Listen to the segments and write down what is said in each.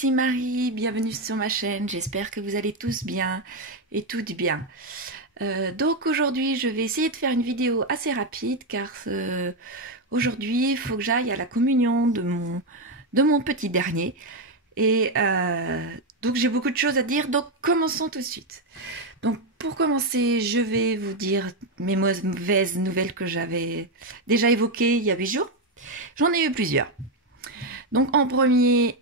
ici Marie, bienvenue sur ma chaîne, j'espère que vous allez tous bien et toutes bien. Donc aujourd'hui je vais essayer de faire une vidéo assez rapide car aujourd'hui il faut que j'aille à la communion de mon petit dernier. Et donc j'ai beaucoup de choses à dire, donc commençons tout de suite. Donc pour commencer, je vais vous dire mes mauvaises nouvelles que j'avais déjà évoquées il y a 8 jours. J'en ai eu plusieurs. Donc en premier,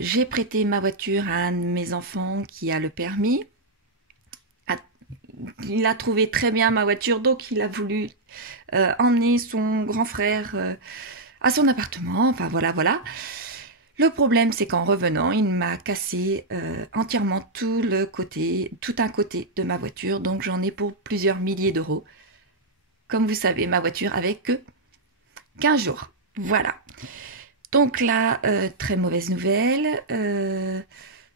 j'ai prêté ma voiture à un de mes enfants qui a le permis. Il a trouvé très bien ma voiture, donc il a voulu emmener son grand frère à son appartement. Enfin voilà. Le problème, c'est qu'en revenant, il m'a cassé entièrement tout un côté de ma voiture. Donc j'en ai pour plusieurs milliers d'euros. Comme vous savez, ma voiture avait que 15 jours. Voilà. Donc là, très mauvaise nouvelle.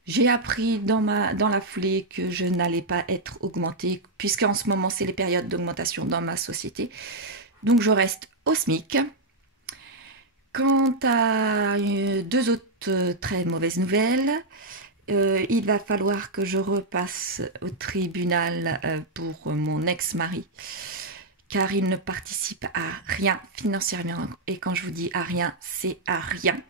J'ai appris dans la foulée que je n'allais pas être augmentée, puisqu'en ce moment, c'est les périodes d'augmentation dans ma société. Donc je reste au SMIC. Quant à deux autres très mauvaises nouvelles, il va falloir que je repasse au tribunal pour mon ex-mari, car il ne participe à rien financièrement. Et quand je vous dis à rien, c'est à rien.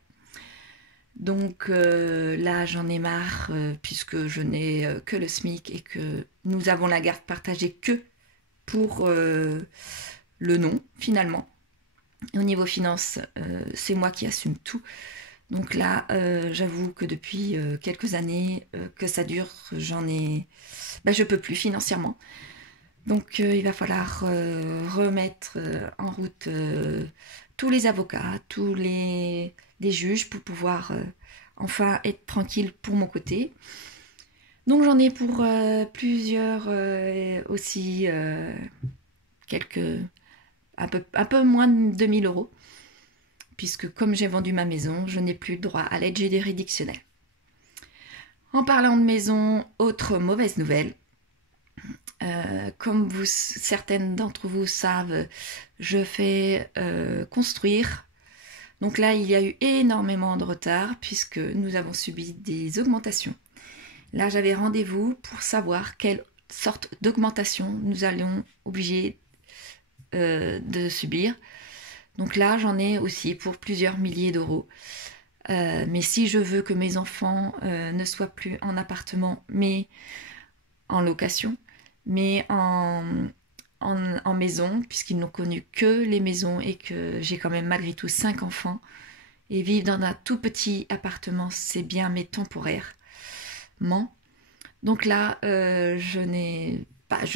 Donc là, j'en ai marre, puisque je n'ai que le SMIC et que nous avons la garde partagée que pour le nom, finalement. Et au niveau finance, c'est moi qui assume tout. Donc là, j'avoue que depuis quelques années que ça dure, je peux plus financièrement. Donc il va falloir remettre en route tous les avocats, tous les juges pour pouvoir enfin être tranquille pour mon côté. Donc j'en ai pour plusieurs aussi un peu moins de 2000 euros, puisque comme j'ai vendu ma maison, je n'ai plus droit à l'aide juridictionnelle. En parlant de maison, autre mauvaise nouvelle. Comme certaines d'entre vous savent, je fais construire. Donc là, il y a eu énormément de retard puisque nous avons subi des augmentations. Là, j'avais rendez-vous pour savoir quelle sorte d'augmentation nous allions obliger de subir. Donc là, j'en ai aussi pour plusieurs milliers d'euros. Mais si je veux que mes enfants ne soient plus en appartement, mais en location, mais en maison, puisqu'ils n'ont connu que les maisons et que j'ai quand même malgré tout 5 enfants, et vivre dans un tout petit appartement, c'est bien, mais temporairement. Donc là, je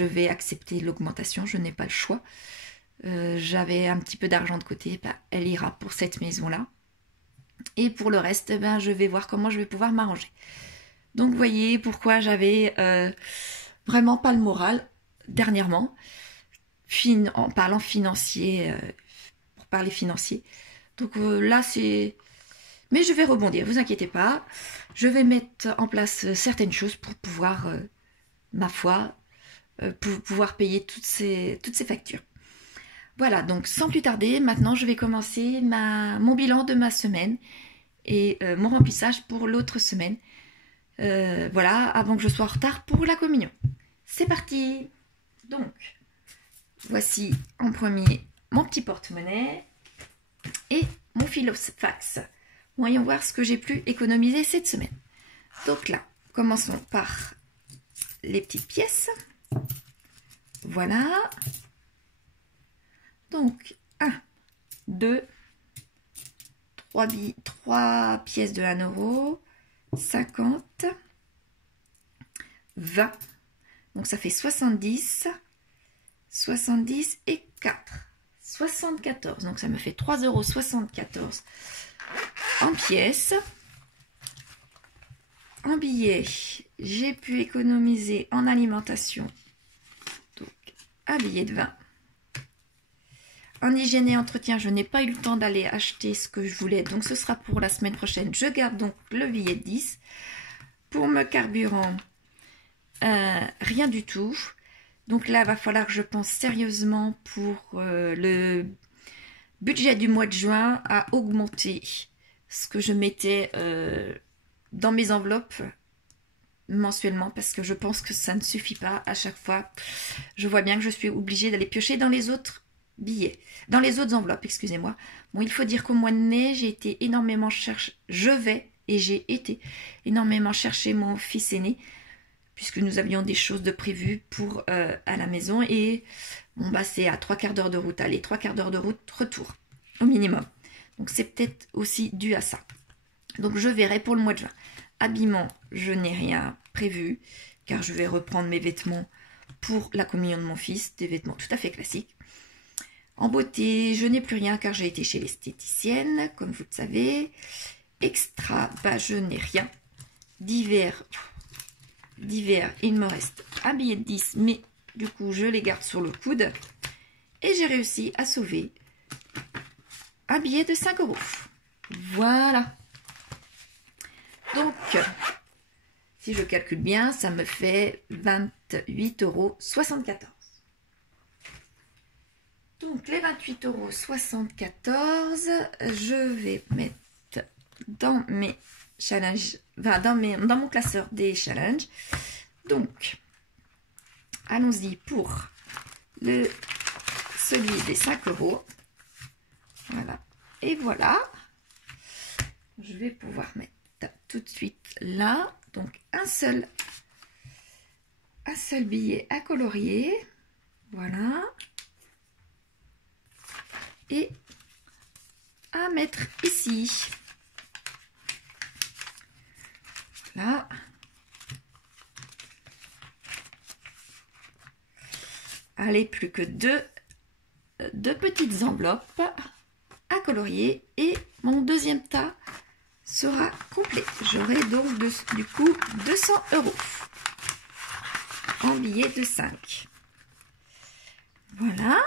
vais accepter l'augmentation, je n'ai pas le choix. J'avais un petit peu d'argent de côté, elle ira pour cette maison-là. Et pour le reste, je vais voir comment je vais pouvoir m'arranger. Donc vous voyez pourquoi j'avais vraiment pas le moral dernièrement, en parlant financier, pour parler financier. Donc là c'est... Mais je vais rebondir, vous inquiétez pas. Je vais mettre en place certaines choses pour pouvoir, ma foi, pour pouvoir payer toutes ces factures. Voilà, donc sans plus tarder, maintenant je vais commencer mon bilan de ma semaine et mon remplissage pour l'autre semaine. Voilà, avant que je sois en retard pour la communion. C'est parti! Donc, voici en premier mon petit porte-monnaie et mon filofax. Voyons voir ce que j'ai pu économiser cette semaine. Donc là, commençons par les petites pièces. Voilà. Donc, 1, 2, 3 pièces de 1 euro, 50, 20. Donc, ça fait 70 et 4. 74. Donc, ça me fait 3,74 € en pièces. En billets, j'ai pu économiser en alimentation. Donc, un billet de 20. En hygiène et entretien, je n'ai pas eu le temps d'aller acheter ce que je voulais, donc ce sera pour la semaine prochaine. Je garde donc le billet de 10. Pour me carburant, rien du tout. Donc là, il va falloir que je pense sérieusement pour le budget du mois de juin à augmenter ce que je mettais dans mes enveloppes mensuellement parce que je pense que ça ne suffit pas à chaque fois. Je vois bien que je suis obligée d'aller piocher dans les autres billets, dans les autres enveloppes, excusez-moi. Bon, il faut dire qu'au mois de mai, j'ai été énormément chercher, j'ai été énormément chercher mon fils aîné puisque nous avions des choses de prévues pour à la maison et bon bah c'est à 3/4 d'heure de route, allez 3/4 d'heure de route retour au minimum. Donc c'est peut-être aussi dû à ça. Donc je verrai pour le mois de juin. Habillement, je n'ai rien prévu car je vais reprendre mes vêtements pour la communion de mon fils, des vêtements tout à fait classiques. En beauté, je n'ai plus rien car j'ai été chez l'esthéticienne, comme vous le savez. Extra, bah, je n'ai rien. D'hiver, il me reste un billet de 10, mais du coup, je les garde sur le coude. Et j'ai réussi à sauver un billet de 5 €. Voilà. Donc, si je calcule bien, ça me fait 28,74 €. Donc, les 28,74 €, je vais mettre dans mes challenges, enfin, dans mon classeur des challenges. Donc, allons-y pour celui des 5 €. Voilà. Et voilà. Je vais pouvoir mettre tout de suite là. Donc, un seul billet à colorier. Voilà. Et à mettre ici. Là. Allez, plus que deux petites enveloppes à colorier et mon deuxième tas sera complet. J'aurai donc du coup 200 € en billets de 5. Voilà.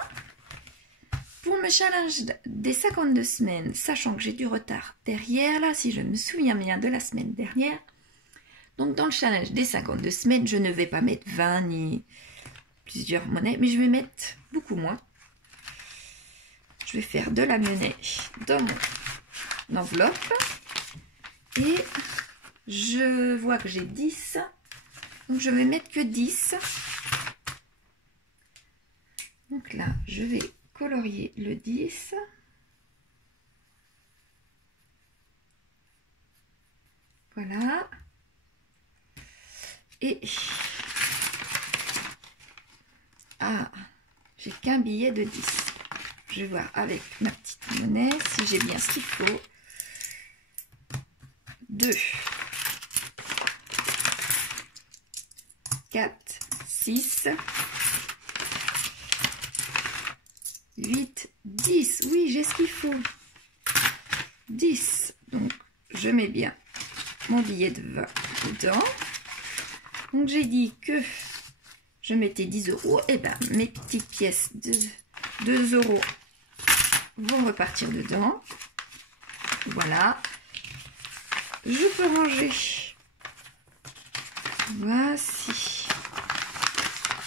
Pour me challenge des 52 semaines, sachant que j'ai du retard derrière, là, si je me souviens bien de la semaine dernière, donc dans le challenge des 52 semaines, je ne vais pas mettre 20 ni plusieurs monnaies, mais je vais mettre beaucoup moins. Je vais faire de la monnaie dans mon enveloppe. Et je vois que j'ai 10. Donc je vais mettre que 10. Donc là, je vais colorier le 10. Voilà. Et j'ai qu'un billet de 10. Je vais voir avec ma petite monnaie si j'ai bien ce qu'il faut. 2, 4, 6, 8, 10. Oui, j'ai ce qu'il faut. 10. Donc, je mets bien mon billet de 20 dedans. Donc, j'ai dit que je mettais 10 €. Et bien, mes petites pièces de 2 € vont repartir dedans. Voilà. Je peux ranger. Voici.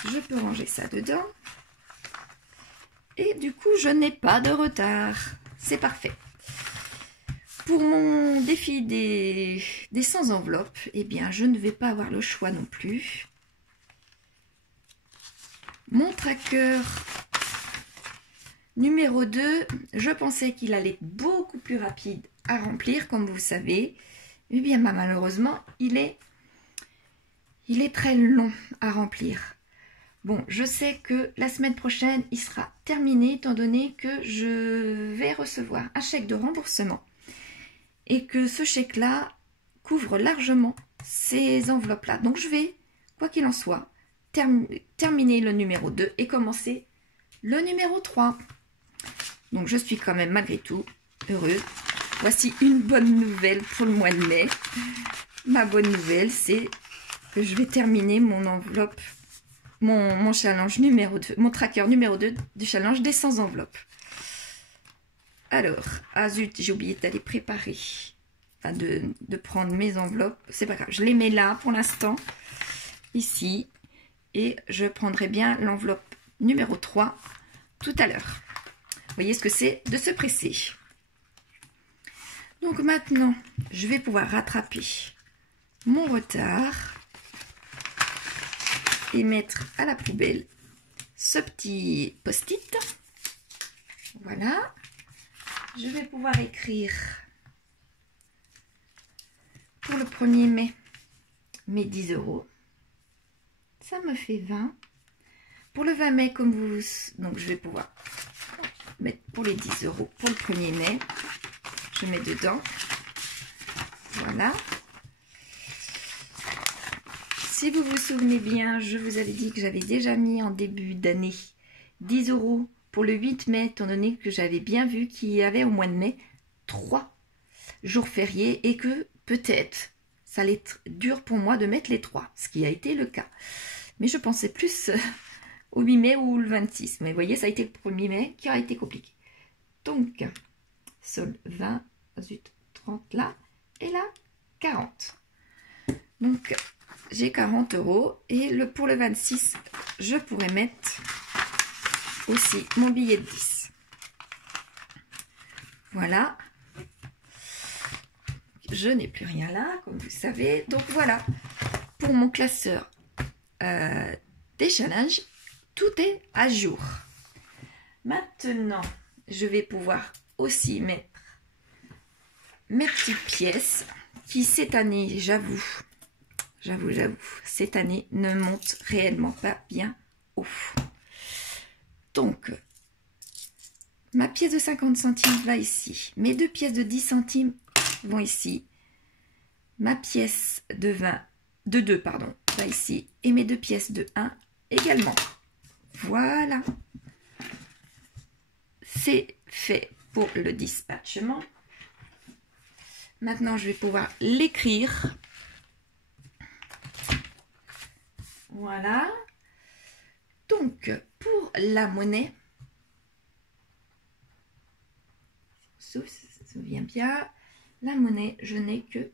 Je peux ranger ça dedans. Et du coup, je n'ai pas de retard. C'est parfait. Pour mon défi des 100 enveloppes, eh bien, je ne vais pas avoir le choix non plus. Mon tracker numéro 2, je pensais qu'il allait être beaucoup plus rapide à remplir, comme vous savez. Eh bien, malheureusement, il est très long à remplir. Bon, je sais que la semaine prochaine, il sera terminé, étant donné que je vais recevoir un chèque de remboursement. Et que ce chèque-là couvre largement ces enveloppes-là. Donc, je vais, quoi qu'il en soit, terminer le numéro 2 et commencer le numéro 3. Donc, je suis quand même, malgré tout, heureuse. Voici une bonne nouvelle pour le mois de mai. Ma bonne nouvelle, c'est que je vais terminer mon enveloppe, mon challenge numéro 2, mon tracker numéro 2 du challenge des 100 enveloppes. Alors, ah zut, j'ai oublié d'aller préparer, enfin de prendre mes enveloppes. C'est pas grave, je les mets là pour l'instant, ici. Et je prendrai bien l'enveloppe numéro 3 tout à l'heure. Vous voyez ce que c'est de se presser. Donc maintenant, je vais pouvoir rattraper mon retard et mettre à la poubelle ce petit post-it. Voilà. Je vais pouvoir écrire pour le 1er mai mes 10 €. Ça me fait 20. Pour le 20 mai, comme vous... Donc, je vais pouvoir mettre pour les 10 € pour le 1er mai. Je mets dedans. Voilà. Si vous vous souvenez bien, je vous avais dit que j'avais déjà mis en début d'année 10 € pour le 8 mai, étant donné que j'avais bien vu qu'il y avait au mois de mai 3 jours fériés et que peut-être ça allait être dur pour moi de mettre les 3, ce qui a été le cas. Mais je pensais plus au 8 mai ou le 26. Mais vous voyez, ça a été le 1er mai qui a été compliqué. Donc, solde 20, 18, 30 là, et là, 40. Donc, j'ai 40 € et pour le 26, je pourrais mettre aussi mon billet de 10. Voilà. Je n'ai plus rien là, comme vous savez. Donc voilà, pour mon classeur des challenges, tout est à jour. Maintenant, je vais pouvoir aussi mettre mes petites pièces qui cette année, j'avoue, cette année ne montent réellement pas bien haut. Donc, ma pièce de 50 centimes va ici. Mes 2 pièces de 10 centimes vont ici. Ma pièce de 2 va ici. Et mes 2 pièces de 1 également. Voilà. C'est fait pour le dispatchement. Maintenant, je vais pouvoir l'écrire. Voilà. Donc, pour la monnaie, si on se souvient bien, la monnaie, je n'ai que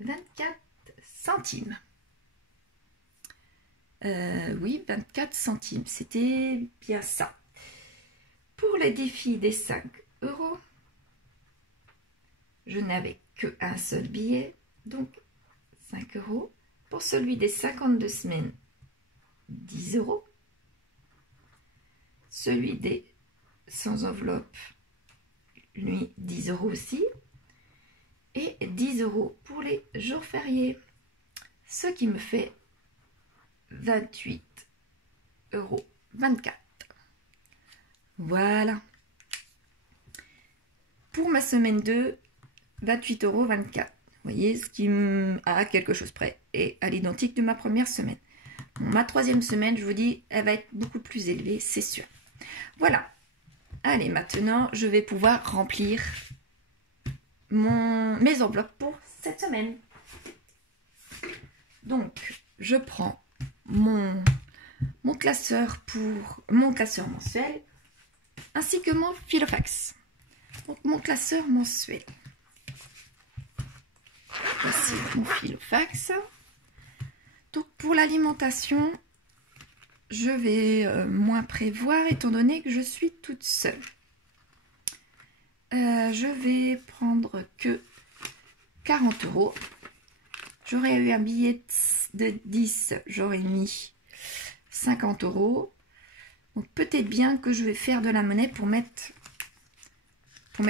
24 centimes. Oui, 24 centimes, c'était bien ça. Pour les défis des 5 €, je n'avais qu'un seul billet, donc 5 €. Pour celui des 52 semaines, 10 €. Celui des sans enveloppe, lui, 10 € aussi. Et 10 € pour les jours fériés. Ce qui me fait 28,24 €. Voilà. Pour ma semaine 2, 28,24 €. Vous voyez, ce qui a quelque chose près et à l'identique de ma première semaine. Bon, ma 3e semaine, je vous dis, elle va être beaucoup plus élevée, c'est sûr. Voilà. Allez, maintenant, je vais pouvoir remplir mes enveloppes pour cette semaine. Donc, je prends mon classeur mensuel ainsi que mon filofax. Donc, mon classeur mensuel. Voici mon filofax. Donc, pour l'alimentation, je vais moins prévoir étant donné que je suis toute seule. Je vais prendre que 40 €. J'aurais eu un billet de 10, j'aurais mis 50 €. Donc peut-être bien que je vais faire de la monnaie pour mettre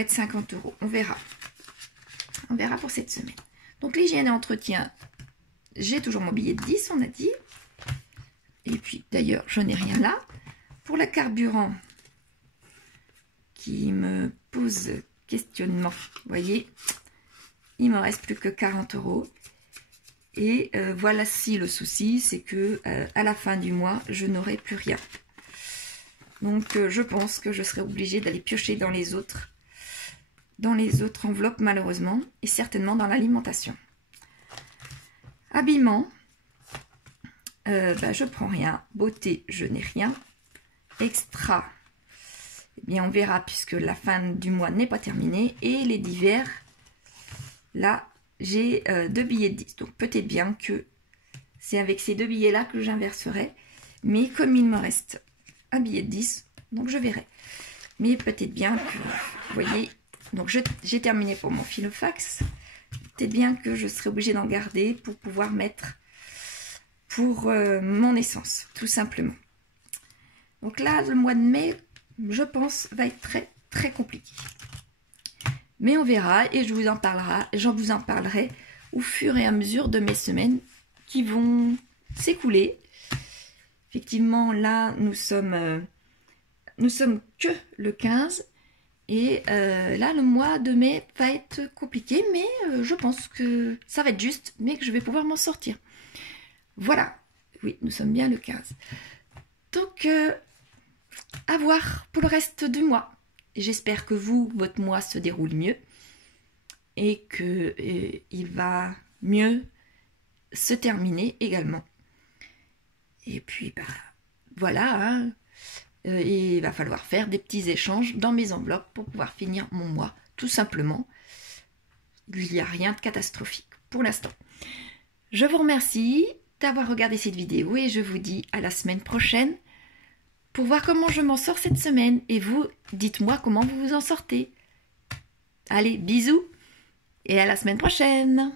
50 €. On verra. On verra pour cette semaine. Donc l'hygiène et entretien, j'ai toujours mon billet de 10, on a dit. Et puis d'ailleurs, je n'ai rien là. Pour le carburant, qui me pose questionnement, vous voyez, il me reste plus que 40 €. Et voilà, si le souci, c'est que à la fin du mois, je n'aurai plus rien. Donc je pense que je serai obligée d'aller piocher dans les autres enveloppes malheureusement, et certainement dans l'alimentation. Habillement, je prends rien. Beauté, je n'ai rien. Extra, eh bien on verra puisque la fin du mois n'est pas terminée. Et les divers, là j'ai 2 billets de 10. Donc peut-être bien que c'est avec ces 2 billets là que j'inverserai. Mais comme il me reste un billet de 10, donc je verrai. Mais peut-être bien que, vous voyez, donc j'ai terminé pour mon filofax. peut-être bien que je serai obligée d'en garder pour pouvoir mettre pour mon essence, tout simplement. Donc là, le mois de mai, je pense, va être très, très compliqué. Mais on verra et j'en vous en parlerai au fur et à mesure de mes semaines qui vont s'écouler. Effectivement, là, nous sommes que le 15 et là, le mois de mai va être compliqué, mais je pense que ça va être juste, mais que je vais pouvoir m'en sortir. Voilà, oui, nous sommes bien le 15. Donc, à voir pour le reste du mois. J'espère que votre mois se déroule mieux et que il va mieux se terminer également. Et puis, bah, voilà, hein. Il va falloir faire des petits échanges dans mes enveloppes pour pouvoir finir mon mois, tout simplement. Il n'y a rien de catastrophique pour l'instant. Je vous remercie d'avoir regardé cette vidéo et je vous dis à la semaine prochaine pour voir comment je m'en sors cette semaine. Et vous, dites-moi comment vous vous en sortez. Allez, bisous et à la semaine prochaine.